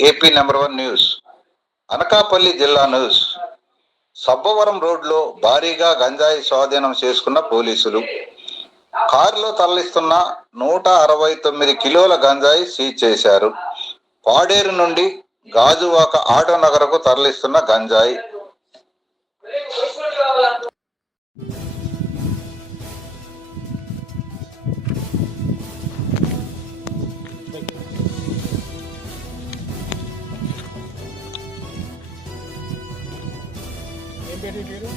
AP number one news. Anakapalli జిల్లా news. Sabbavaram రోడ్లో భారీగా గంజాయి స్వాధీనం చేసుకున్న పోలీసులు. కారులో తరలిస్తున్న నూట అరవై తొమ్మిది కిలోల గంజాయి సీజ్ చేశారు. పాడేరు నుండి గాజువాక ఆటో నగరకు తరలిస్తున్న గంజాయి. ఏం పేరు? పేరు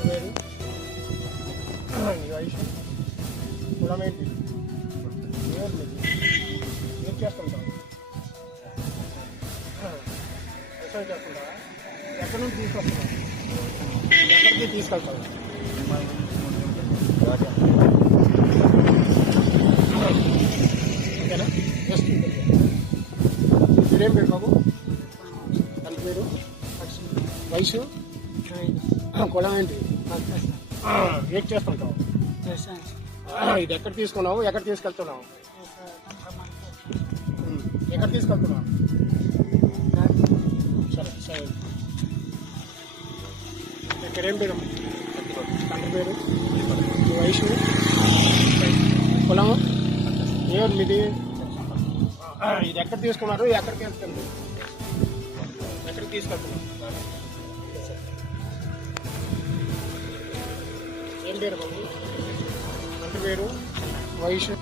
పేరు నీ వయసు కులం ఏంటి ఏ ఏం చేస్తుంటావు వ్యవసాయం చేస్తుంటావా ఎక్కడి నుంచి తీసుకొస్తున్నావు ఎక్కడికి తీసుకెళ్తావు ఓకేనా జస్ట్ మీరేం పేరు బాబు? వయసు? కులం ఏంటి? ఏం చేస్తుంటావు? ఇది ఎక్కడ తీసుకున్నావు? ఎక్కడ తీసుకెళ్తున్నావు? ఎక్కడ తీసుకెళ్తున్నావు? సరే సరే. ఇక్కడ ఏం పేరు? తండ్రి పేరు? వయసు? కులం ఏ మీది? ఇది ఎక్కడ తీసుకున్నారు? ఎక్కడికి వెళ్తుంది ఎక్కడికి తీసుకెళ్తున్నారు? ఏం పేరు బాబు? తండ్రి పేరు వయసు